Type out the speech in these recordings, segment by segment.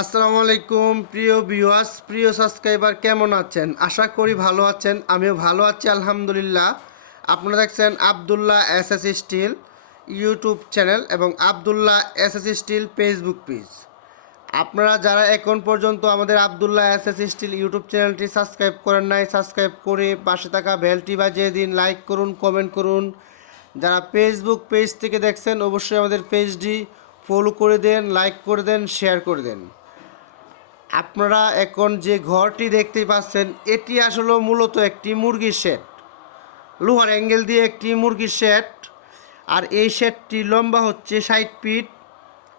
আসসালামু আলাইকুম প্রিয় ভিউয়ার্স, প্রিয় সাবস্ক্রাইবার, কেমন আছেন? আশা করি ভালো আছেন। আমিও ভালো আছি আলহামদুলিল্লাহ। আপনারা দেখছেন Abdullah SS steel YouTube channel এবং Abdullah SS steel Facebook page. আপনারা যারা এখন পর্যন্ত আমাদের আবদুল্লাহ এসএস স্টিল ইউটিউব চ্যানেলটি সাবস্ক্রাইব করেন নাই, সাবস্ক্রাইব করে পাশে থাকা বেলটি বাজিয়ে দিন, লাইক করুন, কমেন্ট করুন। যারা ফেসবুক পেজ থেকে দেখছেন অবশ্যই আমাদের পেজটি ফলো করে দেন, লাইক করে দেন, শেয়ার করে দেন। আপনারা এখন যে ঘরটি দেখতে পাচ্ছেন এটি আসলে মূলত একটি মুরগির শেড, লোহার অ্যাঙ্গেল দিয়ে একটি মুরগির শেড। আর এই শেডটি লম্বা হচ্ছে 60 ফিট,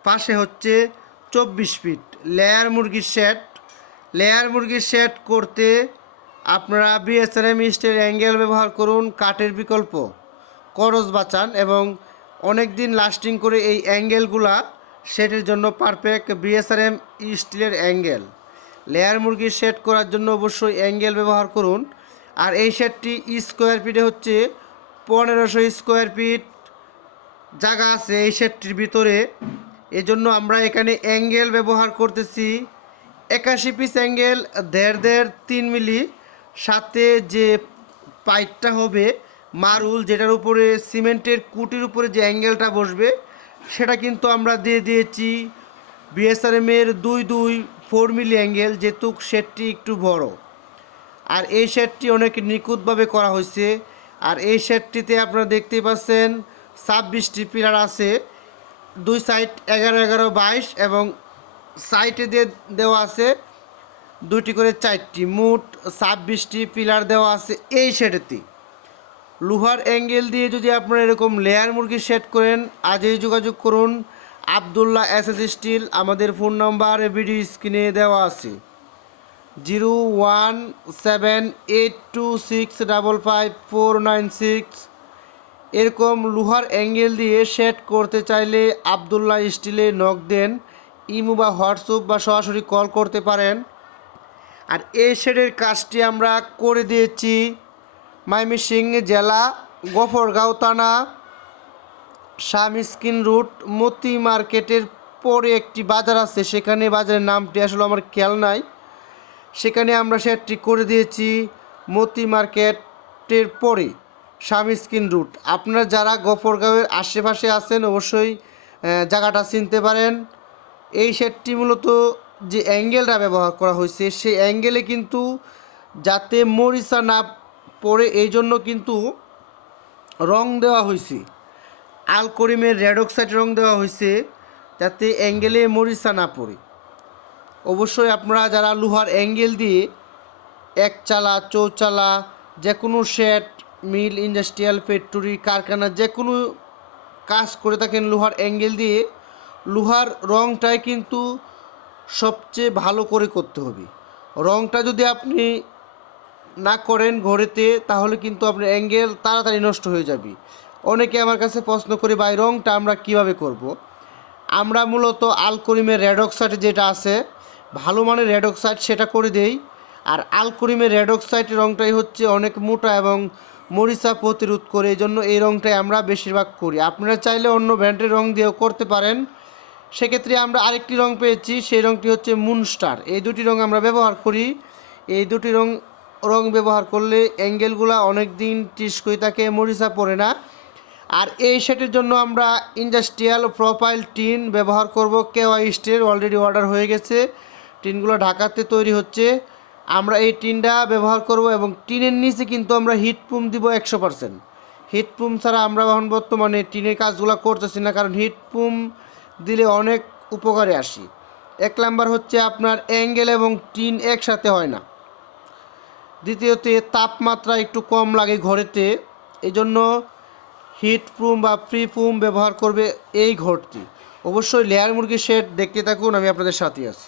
পাশে হচ্ছে 24 ফিট। লেয়ার মুরগির শেড করতে আপনারা বিএসআরএম স্টিলের অ্যাঙ্গেল ব্যবহার করুন, কাঠের বিকল্প খরচ বাঁচান এবং অনেক দিন লাস্টিং করে। এই অ্যাঙ্গেলগুলা শেডের জন্য পারফেক্ট বিএসআরএম স্টিলের অ্যাঙ্গেল। লেয়ার মুরগির শেড করার জন্য অবশ্যই অ্যাঙ্গেল ব্যবহার করুন। আর এই শেডটি স্কোয়ার ফিটে হচ্ছে 1500 স্কোয়ার ফিট জায়গা আছে এই শেডটির ভিতরে। এজন্য আমরা এখানে অ্যাঙ্গেল ব্যবহার করতেছি 81 পিস অ্যাঙ্গেল, 1.5 মিলি। সাথে যে পাইপটা হবে মারুল, যেটার উপরে সিমেন্টের কুটির উপরে যে অ্যাঙ্গেলটা বসবে সেটা কিন্তু আমরা দিয়ে দিয়েছি বিএসআরএমের 4 মিলি অ্যাঙ্গেল, যেহেতু শেডটি একটু বড়। আর এই শেডটি অনেক নিখুঁতভাবে করা হয়েছে। আর এই শেডটিতে আপনারা দেখতেই পাচ্ছেন 26টি পিলার আছে, দুই সাইড 11, 11, 22 এবং সাইডে দিয়ে দেওয়া আছে দুইটি করে 4টি, মোট 26টি পিলার দেওয়া আছে এই শেডেতে। লোহার অ্যাঙ্গেল দিয়ে যদি আপনারা এরকম লেয়ার মুরগি সেট করেন, আজই যোগাযোগ করুন আবদুল্লাহ এসএস স্টিল। আমাদের ফোন নাম্বার ভিডিও স্ক্রিনে দেওয়া আছে 01782655496। এরকম লোহার অ্যাঙ্গেল দিয়ে সেট করতে চাইলে আবদুল্লাহ স্টিলে নক দেন, ইমো বা হোয়াটসঅ্যাপ বা সরাসরি কল করতে পারেন। আর এই শেডের কাজটি আমরা করে দিয়েছি ময়মনসিংহ জেলা, গফরগাঁও থানা, শামস্কিন রুট, মতি মার্কেটের পরে একটি বাজার আছে, সেখানে বাজারের নামটি আসলে আমার খেয়াল নাই। সেখানে আমরা শেডটি করে দিয়েছি মতি মার্কেটের পরে শামস্কিন রুট। আপনারা যারা গফরগাঁওয়ের আশেপাশে আছেন অবশ্যই জায়গাটা চিনতে পারেন। এই শেডটি মূলত যে অ্যাঙ্গেলটা ব্যবহার করা হয়েছে সেই অ্যাঙ্গেলে কিন্তু যাতে মরিচা না পড়ে এই জন্য কিন্তু রং দেওয়া হয়েছে, আলকরিমের রেড অক্সাইড রং দেওয়া হয়েছে যাতে অ্যাঙ্গেলে মরিচা না পড়ে। অবশ্যই আপনারা যারা লোহার অ্যাঙ্গেল দিয়ে একচালা, চৌচালা, যে কোনো শেড, মিল, ইন্ডাস্ট্রিয়াল, ফ্যাক্টরি, কারখানা যে কোনো কাজ করে থাকেন লোহার অ্যাঙ্গেল দিয়ে, লোহার রংটাই কিন্তু সবচেয়ে ভালো করে করতে হবে। রংটা যদি আপনি না করেন ঘরেতে তাহলে কিন্তু আপনার অ্যাঙ্গেল তাড়াতাড়ি নষ্ট হয়ে যাবে। অনেকে আমার কাছে প্রশ্ন করে, ভাই রংটা আমরা কিভাবে করব? আমরা মূলত আলকরিমের রেড অক্সাইড যেটা আছে ভালো মানের রেড অক্সাইড সেটা করে দেই। আর আলকরিমের রেড অক্সাইড রংটাই হচ্ছে অনেক মোটা এবং মরিচা প্রতিরোধ করে, এই জন্য এই রংটাই আমরা বেশিরভাগ করি। আপনারা চাইলে অন্য ব্র্যান্ডের রং দিয়েও করতে পারেন। সেক্ষেত্রে আমরা আরেকটি রং পেয়েছি, সেই রংটি হচ্ছে মুনস্টার। এই দুটি রং আমরা ব্যবহার করি। এই দুটি রং ব্যবহার করলে অ্যাঙ্গেলগুলো অনেক দিন টিস্কই থাকে, মরিচা পড়ে না। আর এই সেটের জন্য আমরা ইন্ডাস্ট্রিয়াল প্রোফাইল টিন ব্যবহার করব, কেওয়াই স্টিল অলরেডি অর্ডার হয়ে গেছে, টিনগুলো ঢাকাতে তৈরি হচ্ছে। আমরা এই টিনটা ব্যবহার করব এবং টিনের নিচে কিন্তু আমরা হিটপ্রুফ দিব 100%। হিটপ্রুফ ছাড়া আমরা এখন বর্তমানে টিনের কাজগুলো করতেছি না, কারণ হিটপ্রুফ দিলে অনেক উপকারে আসি। 1 নাম্বার হচ্ছে আপনার অ্যাঙ্গেল এবং টিন একসাথে হয় না। দ্বিতীয়তে তাপমাত্রা একটু কম লাগে ঘরেতে, এই জন্য হিটপ্রুফ বা প্রিপ্রুফ ব্যবহার করবে এই ঘরটি। অবশ্যই লেয়ার মুরগির শেড দেখতে থাকুন, আমি আপনাদের সাথে আছি।